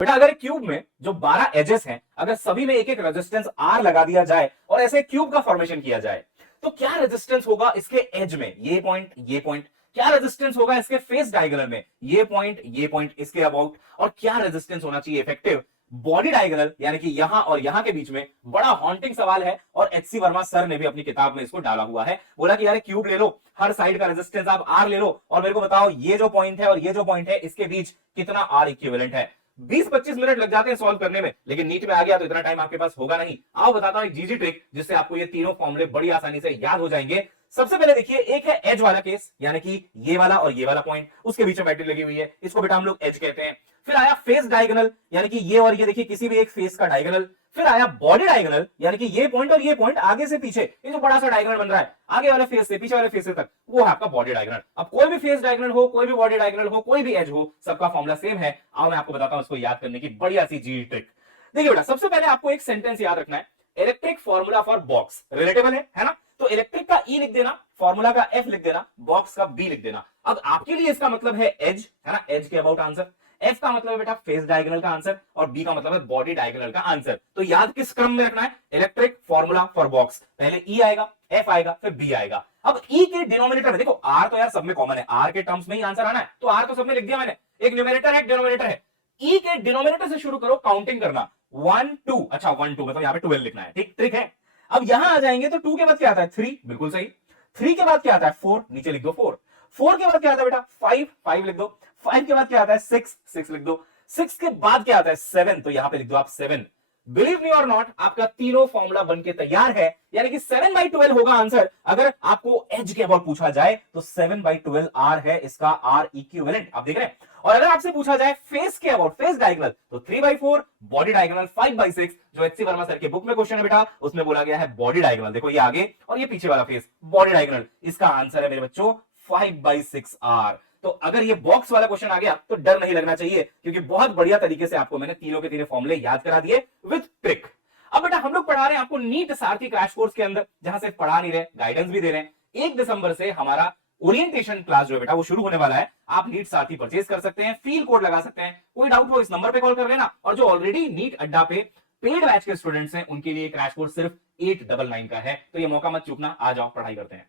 बेटा अगर एक क्यूब में जो 12 एजेस हैं, अगर सभी में एक एक रेजिस्टेंस आर लगा दिया जाए और ऐसे क्यूब का फॉर्मेशन किया जाए, तो क्या रेजिस्टेंस होगा इसके एज में, ये पॉइंट, क्या रेजिस्टेंस होगा इसके फेस डायगोनल में, ये पॉइंट इसके अबाउट, और क्या रेजिस्टेंस होना चाहिए इफेक्टिव बॉडी डायगोनल यानी कि यहां और यहां के बीच में। बड़ा हॉन्टिंग सवाल है और एचसी वर्मा सर ने भी अपनी किताब में इसको डाला हुआ है। बोला कि यार क्यूब ले लो, हर साइड का रेजिस्टेंस आप आर ले लो और मेरे को बताओ ये जो पॉइंट है और ये जो पॉइंट है इसके बीच कितना आर इक्विवेलेंट है। 20-25 मिनट लग जाते हैं सॉल्व करने में, लेकिन नीट में आ गया तो इतना टाइम आपके पास होगा नहीं। आओ बताता हूं एक जीजी ट्रिक जिससे आपको ये तीनों फॉर्मूले बड़ी आसानी से याद हो जाएंगे। सबसे पहले देखिए, एक है एज वाला केस, यानी कि ये वाला और ये वाला पॉइंट, उसके बीच में बैटरी लगी हुई है, इसको बेटा हम लोग एज कहते हैं। फिर आया फेस डायगोनल, यानी कि ये और ये, देखिए किसी भी एक फेस का डायगोनल। फिर आया बॉडी डायगोनल, यानी कि ये पॉइंट और ये पॉइंट आगे से पीछे, ये जो बड़ा सा डायगोनल बन रहा है आगे वाले फेस से पीछे वाले फेस तक, वो है आपका बॉडी डायगोनल। अब कोई भी फेस डायगोनल हो, कोई भी बॉडी डायगोनल हो, कोई भी एज हो, सबका फॉर्मूला सेम है। आओ मैं आपको बताता हूं इसको याद करने की बढ़िया सी जी ट्रिक। देखिए बेटा, सबसे पहले आपको एक सेंटेंस याद रखना है, electric formula for box relatable है ना, तो इलेक्ट्रिक का ई लिख देना, फॉर्मूला का एफ लिख देना, बॉक्स का बी लिख देना। अब आपके लिए इसका मतलब है एज, है ना, एज के अबाउट आंसर। एफ का मतलब है बेटा फेस डायगोनल का आंसर और बी का मतलब है बॉडी डायगोनल का आंसर। तो याद किस क्रम में रखना है, इलेक्ट्रिक फॉर्मूला फॉर बॉक्स, पहले ई आएगा, एफ आएगा, फिर बी आएगा। अब ई के डिनोमिनेटर में देखो, आर तो यार सब में कॉमन है, आर के टर्म्स में ही आंसर आना है, तो आर तो सब में लिख दिया मैंने, एक न्यूमरेटर है एक डिनोमिनेटर है। ई के डिनोमिनेटर से शुरू करो काउंटिंग करना, 1 2, अच्छा 1 2 मतलब यहाँ पे 12 लिखना है, ठीक ट्रिक है। अब यहां आ जाएंगे तो 2 के बाद क्या आता है 3, बिल्कुल सही। 3 के बाद क्या आता है 4, नीचे लिख दो 4। 4 के बाद क्या आता है बेटा 5, 5 लिख दो। 5 के बाद क्या आता है 6, 6 लिख दो। 6 के बाद क्या आता है 7, तो यहां पे लिख दो आप 7। बिलीव मी और नॉट, आपका तीनों फॉर्मूला बनके तैयार है, यानी कि 7/12 होगा आंसर। अगर आपको एज के अबाउट पूछा जाए तो 7/12 आर है इसका आर इक्विवेलेंट, आप देख रहे हैं। और अगर आपसे पूछा जाए फेस के अबाउट, फेस डायगोनल, तो 3/4, बॉडी डायगोनल 5/6। जो एचसी वर्मा सर के बुक में क्वेश्चन है बेटा, उसमें बोला गया है बॉडी डायगोनल, देखो ये आगे और ये पीछे वाला फेस, बॉडी डायगोनल, इसका आंसर है मेरे बच्चों 5/6 आर। तो अगर ये बॉक्स वाला क्वेश्चन आ गया तो डर नहीं लगना चाहिए, क्योंकि बहुत बढ़िया तरीके से आपको मैंने तीनों के तीनों फॉर्मूले याद करा दिए विद ट्रिक। अब बेटा हम लोग पढ़ा रहे हैं आपको नीट सारथी क्रैश कोर्स के अंदर, जहां से पढ़ा नहीं रहे, गाइडेंस भी दे रहे हैं। 1 दिसंबर से हमारा ओरिएंटेशन क्लास जो है बेटा वो शुरू होने वाला है। आप नीट सारथी परचेज कर सकते हैं, फील कोड लगा सकते हैं। कोई डाउट हो इस नंबर पे कॉल कर लेना। और जो ऑलरेडी नीट अड्डा पे पेड बैच के स्टूडेंट्स हैं उनके लिए क्रैश कोर्स सिर्फ 899 का है, तो ये मौका मत चूकना, आ जाओ पढ़ाई करते हैं।